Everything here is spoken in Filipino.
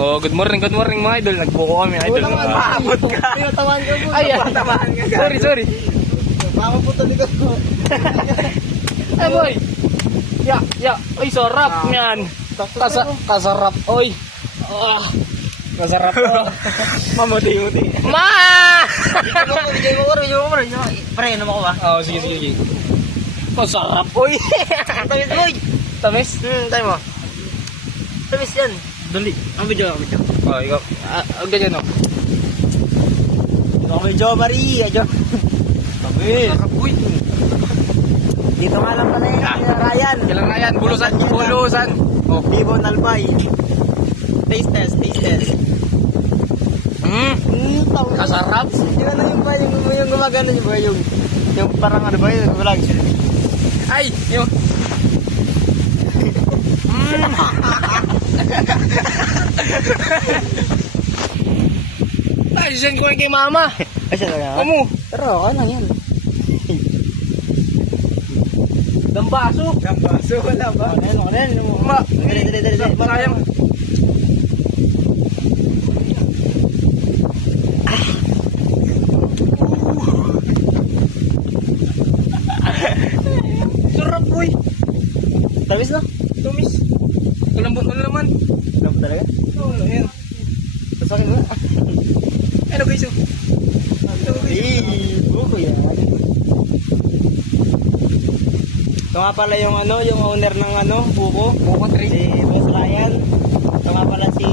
Oh, good morning mga idol. Nagbuko kami, idol. Maabot ka. Tinatawan ka po. Ay, Tamaan ka. sorry. Baka po talikod ko. Ay, boy. Ya. Ay, sarap yan. Kasarap, oy. Ah, kasarap. Mamuti-muti. Ma! Video mo ko. Pre, ano mo ko ba? Oh, sige. Kasarap, oy. Tamis boy. Tamis? Tayo mo. Tamis yan. Dali. Ang video. Oh, ikaw. Ganyan, no? Ako medyo Maria. Tamis. Uy. Dito nga lang pala yun. Ryan. Kailan na yan? Bulusan. Oh. Ibon Albay. Taste test. Kasarap. Yun ano yung ba yung gumagano yung ba yung parang ano ba yung vlog. Ay, yun. Ay, send ko kay mama. Ay siya talaga. Kamu. Pero ano yan. Dambaso. Gambaso, wala ba? Ano yan? Dali. Sayang. Sarap, boy. Tamis no? Tumis. Kalambot mo naman. Ano ba talaga? Oo, ayan. Pasakin mo. Ano guys, oh? Buko yan. Ito nga pala yung ano, yung owner ng ano, buko. Buko tree. Si Boss Ryan. Ito nga pala si